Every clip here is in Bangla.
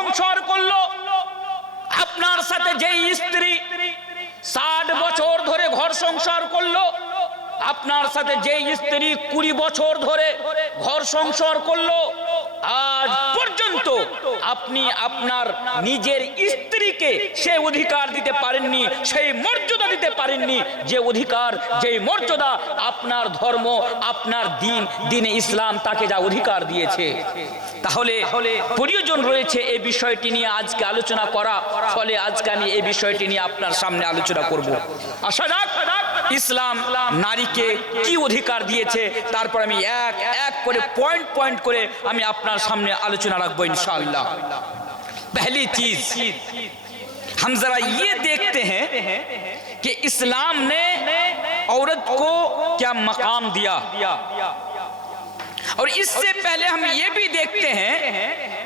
সংসার করলো, আপনার সাথে যেই স্ত্রী 60 বছর ধরে ঘর সংসার করলো, আপনার সাথে যেই স্ত্রী 20 বছর ধরে ঘর সংসার করলো, আজ পর্যন্ত আপনি আপনার নিজের স্ত্রীকে সেই অধিকার দিতে পারেননি, সেই মর্যাদা দিতে পারেননি যে অধিকার, যে মর্যাদা আপনার ধর্ম, আপনার দিন ইসলাম তাকে যা অধিকার দিয়েছে। তাহলে প্রয়োজন রয়েছে এই বিষয়টি নিয়ে আজকে আলোচনা করা। ফলে আজকে আমি এই বিষয়টি নিয়ে আপনার সামনে আলোচনা করব। আসা যাক ইসলাম নারীকে কি অধিকার দিয়েছে, তারপর আমি এক এক করে পয়েন্ট করে আমি আপনার সামনে আলোচনা রাখবো इंशाअल्लाह। पहली चीज हम जरा ये देखते हैं कि इस्लाम ने औरत को क्या मकाम दिया, और इससे पहले हम ये भी देखते हैं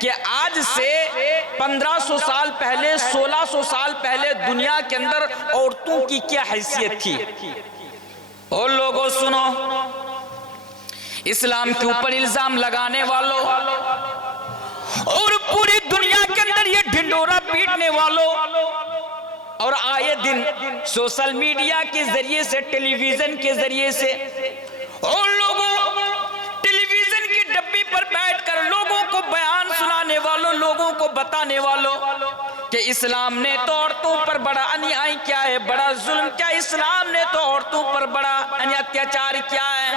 कि आज से 1500 साल पहले, 1600 साल पहले दुनिया के अंदर औरतों की क्या हैसियत थी। और लोगों सुनो, इस्लाम के ऊपर इल्जाम लगाने वालों और पूरी दुनिया के अंदर ये ढिंडोरा पीटने वालों, और आए दिन सोशल मीडिया के जरिए से, टेलीविजन के जरिए से, और लोगों टेलीविजन की डब्बी पर बैठकर लोगों को बयान सुनाने वालों, लोगों को बताने वालों कि इस्लाम ने तो औरतों पर बड़ा अन्याय किया है, बड़ा जुल्म किया, इस्लाम ने तो औरतों पर बड़ा अत्याचार किया है।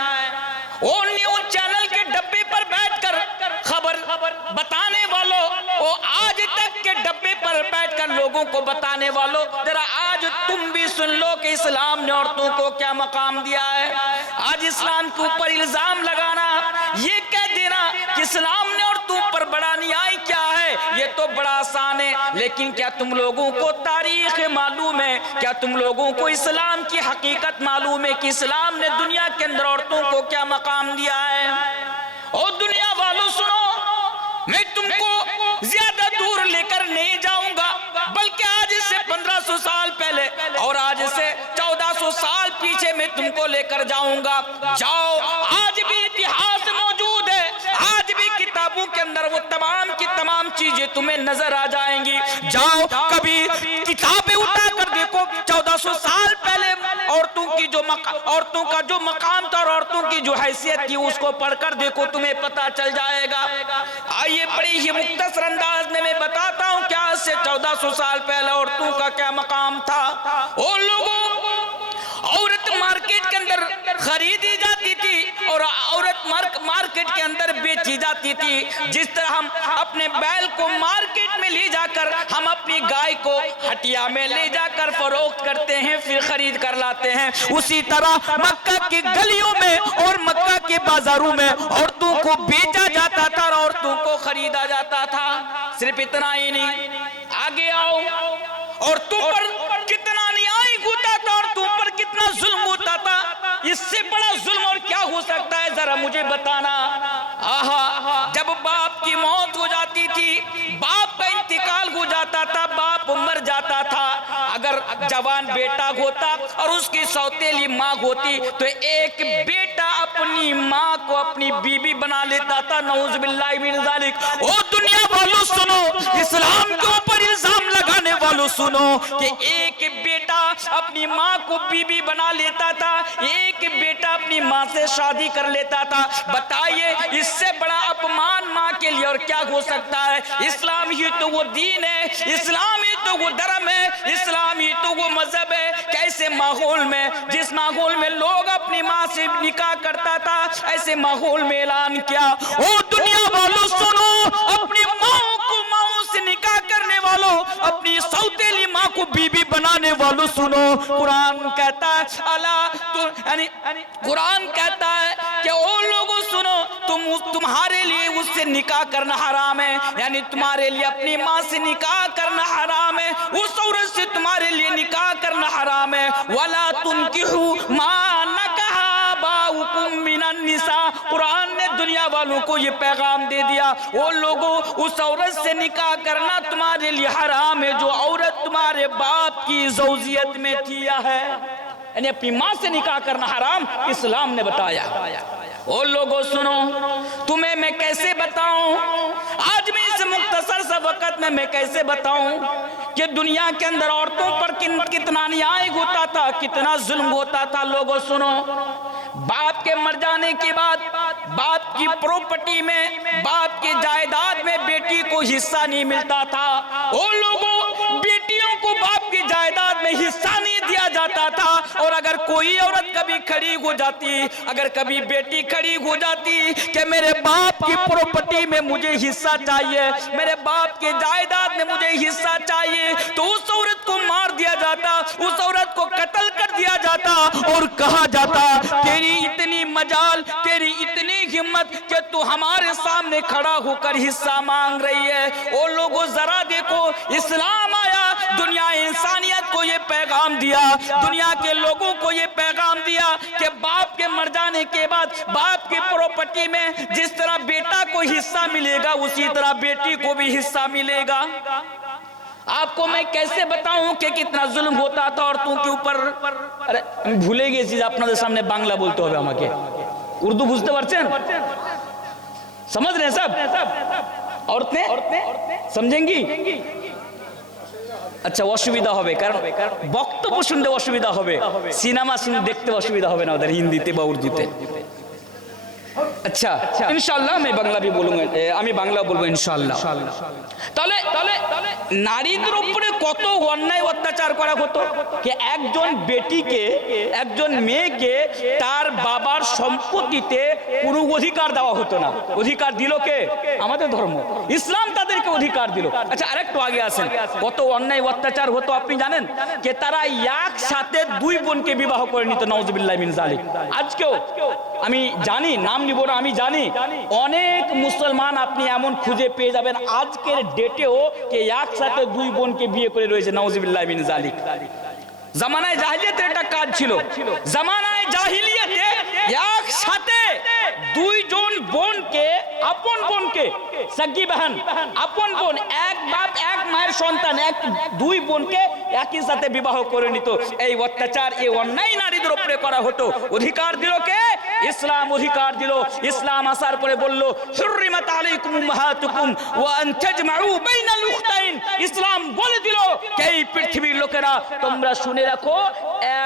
वो न्यूज चैनल के डब्बे पर बैठकर खबर बताने वालों, वो आज तक के डब्बे पर बैठकर लोगों को बताने वालों, जरा आज तुम भी सुन लो कि इस्लाम ने औरतों को क्या मकाम दिया है। आज इस्लाम के ऊपर इल्जाम लगाना, ये कह देना कि इस्लाम ने औरतों पर बड़ा न्याय किया है, ये तो बड़ा आसान है। लेकिन क्या तुम लोगों को तारीख मालूम है, क्या तुम लोगों को इस्लाम की हकीकत मालूम है कि इस्लाम ने दुनिया के अंदर औरतों को क्या मकाम दिया है। और दुनिया वालों सुनो, मैं तुमको ज्यादा दूर लेकर नहीं जाऊंगा, बल्कि आज से 1500 साल पहले और आज से 1400 साल पीछे मैं तुमको लेकर जाऊंगा। जाओ, आज भी इतिहास मौजूद है, आज भी किताबों के अंदर वो तमाम की तमाम चीजें तुम्हें नजर आ जाएंगी। जाओ, कभी किताबें उठा कर देखो, 1400 साल पहले औरतों का जो मकाम था और औरतों की जो हैसियत थी, उसको पढ़कर देखो, तुम्हें पता चल जाएगा। आइए बड़ी ही मुख्तसर अंदाज में मैं बताता हूँ क्या आज से 1400 साल पहले औरतों का क्या मकाम था। वो लोगों, औरत मार्केट के अंदर खरीदी जाती थी और औरत मार्केट के अंदर बेची जाती थी। जिस तरह हम अपने बैल को मार्केट में ले जाकर हम अपनी गाय को हटिया में ले जाकर फरोख्त करते हैं, फिर खरीद कर लाते हैं, उसी तरह मक्का की गलियों में और मक्का के बाजारों में औरतों को बेचा जाता था और औरतों को खरीदा जाता था। सिर्फ इतना ही नहीं, आगे आओ, औरतों पर कितना अन्याय होता था, औरतों पर कितना जुल्म होता था। इससे बड़ा जुल्म और क्या हो सकता है, जरा मुझे बताना। आहा, जब बाप की मौत हो जाती थी, बाप का इंतकाल हो जाता था, बाप मर जाता था, अगर जवान बेटा होता और उसकी सौतेली माँ होती तो एक बेटा अपनी माँ को अपनी बीबी बना लेता था। नऊजुबिल्लाहि मिन ज़ालिक। ओ दुनिया वालों सुनो, इस्लाम के ऊपर इल्जाम लगाने वालों सुनो कि एक बेटा अपनी माँ को बीबी बना लेता था, एक बेटा अपनी माँ से शादी कर लेता था। बताइए इससे बड़ा अपमान माँ के लिए और क्या हो सकता है। इस्लाम ही तो वो दीन है, इस्लाम ही तो वो धर्म है, इस्लाम ही तो वो मजहब है। कैसे माहौल में, जिस माहौल में लोग अपनी माँ से निकाह करता था, ऐसे माहौल में ऐलान किया। ओ दुनिया वालों सुनो, अपनी माँ को माओ से निकाह करने वालों, अपनी सौतेली माँ को बीबी बनाने वालों सुनो, कुरान कहता है कुरान कहता है कि ओ लोगों सुनो, तुम्हारे लिए उससे निकाह करना हराम है, यानी तुम्हारे लिए अपनी माँ से निकाह करना हराम है, उस औरत से तुम्हारे लिए निकाह करना हराम है। वला तुनकिहू मा नकहा बाउकुम मिनन निसा। कुरान ने दुनिया वालों को ये पैगाम दे दिया, वो लोगों उस औरत से निकाह करना तुम्हारे लिए हराम है जो औरत तुम्हारे बाप की ज़ौजियत में किया है, यानी अपनी माँ से निकाह करना हराम इस्लाम ने बताया। ओ लोगों सुनो, तुम्हें मैं कैसे बताऊं, आज मैं इस मुख्तसर सा वक्त में मैं कैसे बताऊं कि दुनिया के अंदर औरतों पर कितना अन्याय होता था, कितना जुल्म होता था। लोगों सुनो, बाप के मर जाने के बाद बाप की प्रॉपर्टी में, बाप की जायदाद में बेटी को हिस्सा नहीं मिलता था। वो लोगों, बेटियों को बाप की जायदाद में हिस्सा नहीं दिया जाता था। और अगर कोई औरत कभी खड़ी हो जाती, अगर कभी बेटी खड़ी हो जाती कि मेरे बाप की प्रॉपर्टी में मुझे हिस्सा चाहिए, मेरे बाप की जायदाद में मुझे हिस्सा चाहिए, तो उस औरत को मार दिया जाता, उस औरत को कत्ल कर दिया जाता और कहा जाता तेरी इतनी मजाल, तेरी इतनी हिम्मत कि तू हमारे सामने खड़ा होकर हिस्सा मांग रही है। ओ लोगों जरा देखो, इस्लाम आया, दुनिया इंसानियत को ये पैगाम दिया, दुनिया के लोगों को ये पैगाम दिया कि बाप के मर जाने के बाद बाप की प्रॉपर्टी में जिस तरह बेटा को हिस्सा मिलेगा, उसी तरह बेटी को भी हिस्सा मिलेगा। आपको मैं कैसे बताऊं कि कितना जुल्म होता था औरतों के ऊपर। अरे भूले गए चीज আপনাদের সামনে বাংলা বলতে হবে আমাকে, উর্দু বুঝতে পারছেন? समझ रहे हैं सब? औरतें समझेंगी? আচ্ছা, অসুবিধা হবে, কারণ বক্তব্য শুনতে অসুবিধা হবে, সিনেমা শুনতে দেখতে অসুবিধা হবে না ওদের হিন্দিতে বা উর্দুতে। अच्छा, इंशाल्लाह मैं बांग्ला भी बोलूंगा, আমি বাংলা বলবো ইনশাআল্লাহ। তাহলে নারীদের উপরে কত অন্যায় অত্যাচার করা হতো যে একজন বেটিকে, একজন মেয়েকে তার বাবার সম্পত্তিতে কোনো অধিকার দেওয়া হতো না। অধিকার দিল কে? আমাদের ধর্ম, ইসলাম তাদেরকে অধিকার দিল। আচ্ছা, আরেকটু আগে আসেন, কত অন্যায় অত্যাচার হতো আপনি জানেন? যে তারা একসাথে দুই বোনকে বিবাহ করে নিত, নাউজুবিল্লাহ মিন যালিক। আজকেও আমি জানি, নাম নিব না, আমি জানি অনেক মুসলমান আপনি এমন খুঁজে পেয়ে যাবেন আজকের ডেটেও কে একসাথে দুই বোনকে বিয়ে করে রয়েছে, নাউজুবিল্লাহ মিন যালিক। জামানায় জাহিলিয়াতের একটা কাজ ছিল, জামানায় জাহিলিয়াতে একসাথে দুইজন বোনকে, আপন বোনকে, সগি বহন, আপন বোন, এক বাপ এক মায়ের সন্তান, দুই বোনকে একই সাথে বিবাহ করে নিত। এই অত্যাচার, এই অন্যায় নারীদের উপরে করা হতো। অধিকার দিল কে? ইসলাম অধিকার দিল। ইসলাম আসার পরে বলল হুররিমাত আলাইকুম উম্মাহাতুকুম ওয়া আন তাজমাউ বাইনাল উখতাইন। ইসলাম বলে দিল এই পৃথিবীর লোকেরা তোমরা শুনে রাখো,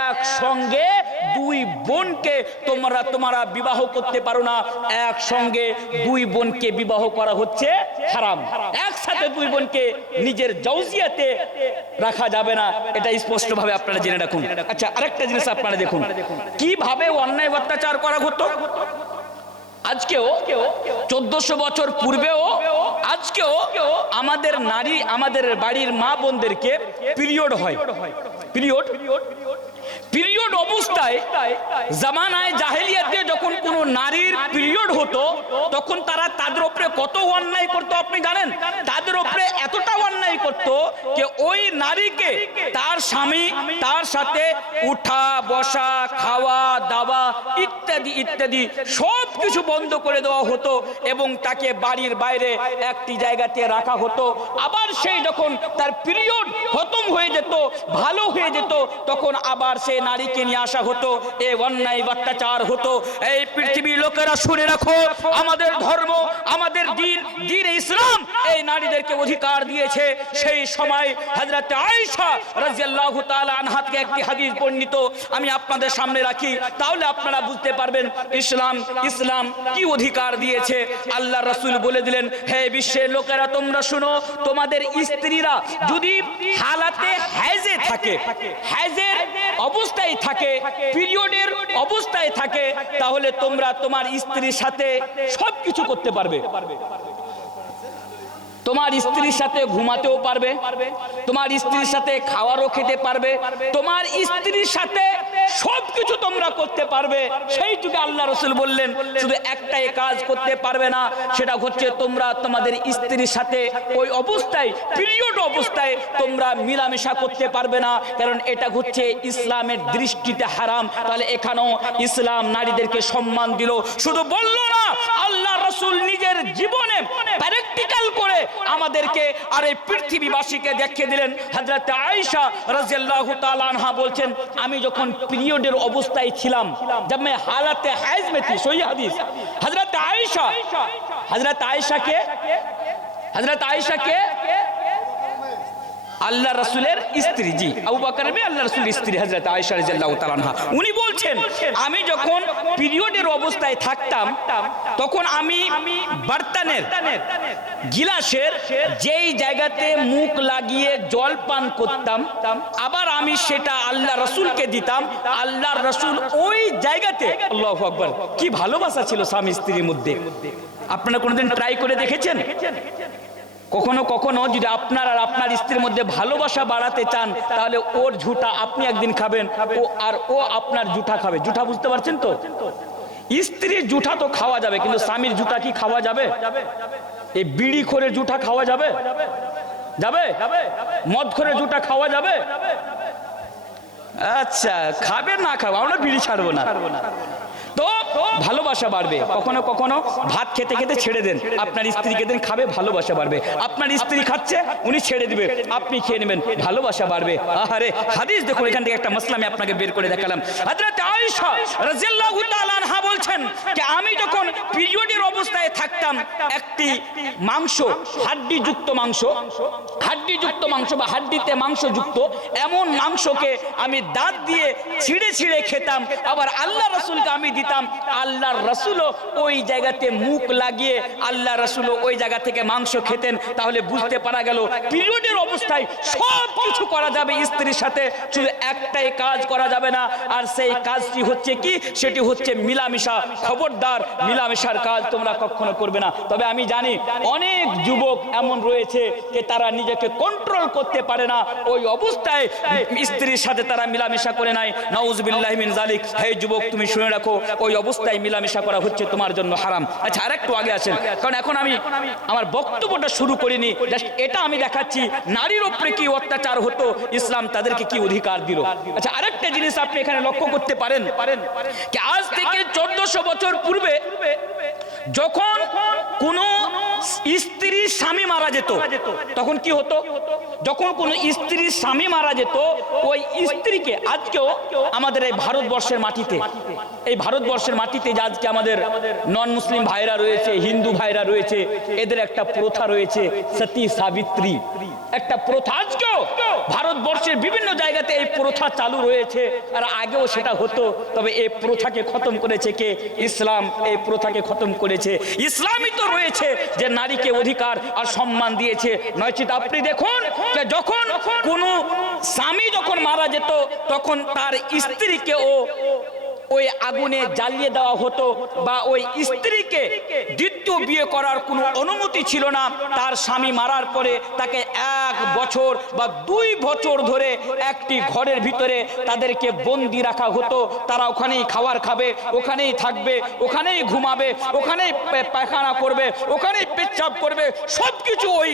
একসঙ্গে দুই বোনকে তোমরা বিবাহ করতে পারো না। একসঙ্গে দুই বোনকে বিবাহ করা হচ্ছে হারাম। একসাথে দুই বোনকে নিজের জাউজিয়াতে রাখা যাবে না, এটা স্পষ্ট ভাবে আপনারা জেনে রাখুন। আচ্ছা, আরেকটা জিনিস আপনারা দেখুন কিভাবে অন্যায় অত্যাচার করা হতো। আজকেও 1400 বছর পূর্বেও আজকেও আমাদের নারী, আমাদের বাড়ির মা বোনদেরকে পিরিয়ড হয়, পিরিয়ড অবস্থায় জামানায় জাহেলিয়াতে যখন কোন নারীর পিরিয়ড হতো তখন তারা তাদের উপরে কত অন্যায় করতো আপনি জানেন? তাদের উপরে এতটা অন্যায় করতো যে ওই নারীকে তার স্বামী তার সাথে উঠা বসা, খাওয়া দাওয়া ইত্যাদি ইত্যাদি সব কিছু বন্ধ করে দেওয়া হতো এবং তাকে বাড়ির বাইরে একটি জায়গাতে রাখা হতো। আবার সেই যখন তার পিরিয়ড খতম হয়ে যেত, ভালো হয়ে যেত, তখন আবার সেই নারীকে নিয়ে আসা হতো। এই অন্যায় অত্যাচার হতো। এই পৃথিবীর লোকেরা শুনে রাখো, আমাদের ধর্ম, আমাদের দ্বীন ইসলাম এই নারীদেরকে অধিকার দিয়েছে। সেই সময় হযরত আয়েশা রাদিয়াল্লাহু তাআলা আনহা থেকে একটি হাদিস বর্ণিত আমি আপনাদের সামনে রাখি, তাহলে আপনারা বুঝতে পারবেন ইসলাম কি অধিকার দিয়েছে। আল্লাহ রাসূল বলে দিলেন, হে বিশ্বের লোকেরা তোমরা শুনো, তোমাদের স্ত্রীরা যদি হালাতে হাইজে থাকে, হাইজের অবস্থায় থাকে, পিরিয়ডের অবস্থায় থাকে, তাহলে তোমরা তোমার স্ত্রীর সাথে সবকিছু করতে পারবে। তোমার স্ত্রীর সাথে ঘুমাতেও পারবে, তোমার স্ত্রীর সাথে খাওয়ারও খেতে পারবে, তোমার স্ত্রীর সাথে সবকিছু তোমরা করতে পারবে। সেই যুগে আল্লাহ রাসূল বললেন শুধু একটাই কাজ করতে পারবে না, সেটা হচ্ছে তোমরা তোমাদের স্ত্রীর সাথে ওই অবস্থায়, পিরিয়ড অবস্থায় তোমরা মিলামেশা করতে পারবে না, কারণ এটা হচ্ছে ইসলামের দৃষ্টিতে হারাম। তাহলে এখানেও ইসলাম নারীদেরকে সম্মান দিল। শুধু বলল না, আল্লাহ রাসূল নিজের জীবনে প্র্যাকটিক্যাল করে আমাদেরকে আর এই পৃথিবীবাসীকে দেখিয়ে দিলেন। হযরত আয়েশা রাদিয়াল্লাহু তাআলা আনহা বলছেন, আমি যখন পিরিয়ডের অবস্থায় ছিলাম, जब मैं हालत हैज में थी, सही हदीस, हजरत आयशा के আল্লাহ রাসূলের স্ত্রী, জি আবু বকর মেয়ে আল্লাহ রাসূলের স্ত্রী হযরত আয়েশা রাদিয়াল্লাহু তাআলা আনহা, উনি বলছেন আমি যখন পিরিয়ডের অবস্থায় থাকতাম তখন আমি বর্তনের গিলাসের যেই জায়গাতে মুখ লাগিয়ে জল পান করতাম, আবার আমি সেটা আল্লাহ রাসূলকে দিতাম। আল্লাহর রাসূল ওই জায়গাতে, আল্লাহু আকবার, কি ভালোবাসা ছিল স্বামী স্ত্রীর মধ্যে। আপনারা কোনোদিন ট্রাই করে দেখেছেন? কখনো কখনো যদি আপনার আর আপনার স্ত্রীর মধ্যে ভালোবাসা বাড়াতে চান, তাহলে ওর ঝুটা আপনি একদিন খাবেন, ও আপনার জুঠা খাবে। জুঠা বুঝতে পারছেন তো? স্ত্রীর জুঠা তো খাওয়া যাবে, কিন্তু স্বামীর জুঠা কি খাওয়া যাবে? এই বিড়ি খোরের জুঠা খাওয়া যাবে? যাবে? মদ খোরের জুঠা খাওয়া যাবে? আচ্ছা, খাবে না খাবো, আমরা বিড়ি ছাড়বো না। তো ভালোবাসা বাড়বে। কখনো কখনো ভাত খেতে খেতে ছেড়ে দেন, আপনার স্ত্রীকে দেন, খাবে, ভালোবাসা বাড়বে। আপনার স্ত্রী খাচ্ছে, উনি ছেড়ে দিবে, আপনি খেয়ে নেবেন, ভালোবাসা বাড়বে। আহারে, হাদিস দেখুন, এখান থেকে একটা মাসলা আমি আপনাকে বের করে দেখালাম। হযরত আয়েশা রাদিয়াল্লাহু তাআলা আনহা বলছেন যে আমি যখন পিরিয়ডের অবস্থায় থাকতাম, একটি মাংস, হাড্ডিযুক্ত মাংস বা হাড্ডিতে মাংসযুক্ত এমন মাংসকে আমি দাঁত দিয়ে ছিঁড়ে ছিঁড়ে খেতাম, আবার আল্লাহ রাসূলকে আমি দিতাম। আল্লাহর রাসূলও ওই জায়গাতে মুখ লাগিয়ে আল্লাহ রাসূলও ওই জায়গা থেকে মাংস খেতেন। তাহলে বুঝতে পারা গেল পিরিয়ডের অবস্থায় সব কিছু করা যাবে স্ত্রীর সাথে, শুধু একটাই কাজ করা যাবে না, আর সেই কাজটি হচ্ছে কি? সেটি হচ্ছে মিলামিশা। খবরদার, মিলামিশার কাজ তোমরা কখনো করবে না। তবে আমি জানি অনেক যুবক এমন রয়েছে যে তারা নিজেকে কন্ট্রোল করতে পারে না, ওই অবস্থায় স্ত্রীর সাথে তারা মিলামিশা করে নাই। নাউযুবিল্লাহি মিন যালিক। হে যুবক, তুমি শুনে রাখো, ওই অবস্থায় মিলামিশা করা হচ্ছে তোমার জন্য হারাম। আচ্ছা, আরেকটু আগে আসেন, কারণ এখন আমি আমার বক্তব্যটা শুরু করিনি, জাস্ট এটা আমি দেখাচ্ছি নারীর উপরে কি অত্যাচার হতো, ইসলাম তাদেরকে কি অধিকার দিল। আচ্ছা, আরেকটা জিনিস আপনি এখানে লক্ষ্য করতে পারেন যে আজ থেকে 1400 বছর পূর্বে যখন কোন স্ত্রীর স্বামী মারা যেত, তখন কি হতো? যখন কোন স্ত্রীর স্বামী মারা যেত, ওই স্ত্রীকে আজকেও আমাদের এই ভারতবর্ষের মাটিতে যে আজকে আমাদের নন মুসলিম ভাইরা রয়েছে, হিন্দু ভাইরা রয়েছে, এদের একটা প্রথা রয়েছে, সতী সাবিত্রী, একটা প্রথা। আজকেও ভারতবর্ষের বিভিন্ন জায়গাতে এই প্রথা চালু রয়েছে, আর আগেও সেটা হতো। তবে এই প্রথাকে খতম করেছে কে? ইসলাম এই প্রথাকে খতম করেছে। ইসলামই তো রয়েছে যে নারীকে অধিকার আর সম্মান দিয়েছে। নয়তো আপনি দেখুন যে যখন কোনো স্বামী যখন মারা যেত, তখন তার স্ত্রীকে ওই আগুনে জ্বালিয়ে দেওয়া হতো, বা ওই স্ত্রীকে দ্বিতীয় বিয়ে করার কোনো অনুমতি ছিল না। তার স্বামী মারার পরে তাকে 1 বছর বা 2 বছর ধরে একটি ঘরের ভিতরে তাদেরকে বন্দি রাখা হতো। তারা ওখানেই খাবার খাবে, ওখানেই থাকবে, ওখানেই ঘুমাবে, ওখানেই পায়খানা করবে, ওখানেই পেচ্ছাপ করবে, সবকিছু ওই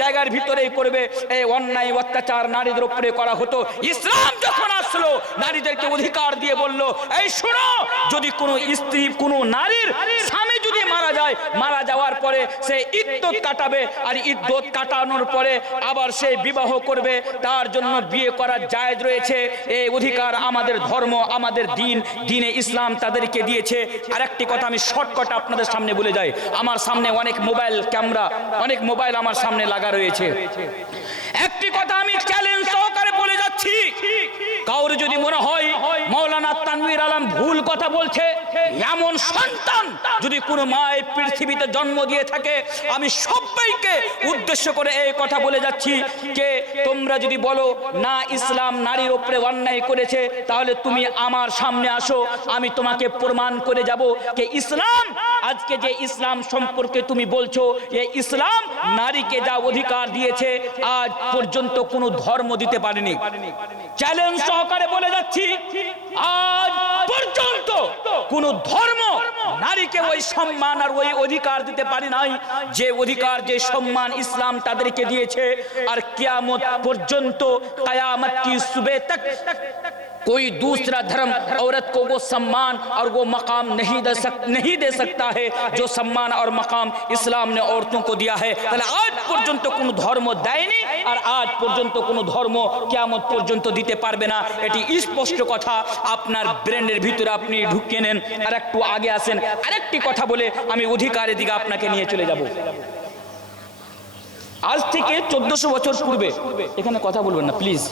জায়গার ভিতরেই করবে। এই অন্যায় অত্যাচার নারীদের উপরে করা হতো। ইসলাম যখন আসলো, নারীদেরকে অধিকার দিয়ে বলল, এই শোনো, যদি কোনো স্ত্রী, কোনো নারীর স্বামী যদি মারা যায়, মারা যাওয়ার পরে সে ইদ্যত কাটাবে, আর ইদ্যত কাটানোর পরে আবার সে বিবাহ করবে, তার জন্য বিয়ে করা জায়েজ রয়েছে। এই অধিকার আমাদের ধর্ম, আমাদের দিনে ইসলাম তাদেরকে দিয়েছে। আরেকটি কথা আমি শর্টকাট আপনাদের সামনে বলে যাই। আমার সামনে অনেক মোবাইল ক্যামেরা, অনেক মোবাইল আমার সামনে লাগা রয়েছে। একটি কথা আমি চ্যালেঞ্জ সহকারে বলে যাচ্ছি, কাউরে যদি মনে হয় মাওলানা তানভীর আলম ভুল কথা বলছে, এমন সন্তান যদি কোনো মায়ের পৃথিবীতে জন্ম দিয়ে থাকে, আমি সবাইকে উদ্দেশ্য করে এই কথা বলে যাচ্ছি যে তোমরা যদি বলো না ইসলাম নারীর উপরে অন্যায় করেছে, তাহলে তুমি আমার সামনে আসো, আমি তোমাকে প্রমাণ করে যাব যে ইসলাম, আজকে যে ইসলাম সম্পর্কে তুমি বলছো, এই ইসলাম নারীকে যা অধিকার দিয়েছে আজ পর্যন্ত কোনো ধর্ম দিতে পারেনি। চ্যালেঞ্জ সহকারে বলে যাচ্ছি, আজ পর্যন্ত কোন ধর্ম নারীকে ওই সম্মান আর ওই অধিকার দিতে পারে নাই যে অধিকার, যে সম্মান ইসলাম তাদেরকে দিয়েছে। আর কিয়ামত পর্যন্ত, কিयामत की सुबह तक कोई दूसरा धर्म औरत को वो सम्मान और वो मकाम नहीं दे सकता है जो सम्मान और मकाम इस्लाम ने औरतों को दिया है। তাহলে আজ পর্যন্ত কোনো ধর্ম দেয়নি, আর আজ পর্যন্ত কোনো ধর্ম কিয়ামত পর্যন্ত দিতে পারবে না। এটি স্পষ্ট কথা, আপনার ব্রেনের ভিতরে আপনি ঢুকিয়ে নেন। আর একটু আগে আসেন, আরেকটি কথা বলে আমি অধিকারের দিকে আপনাকে নিয়ে চলে যাব। আজ থেকে 1400 বছর পূর্বে, এখানে কথা বলবেন না প্লিজ।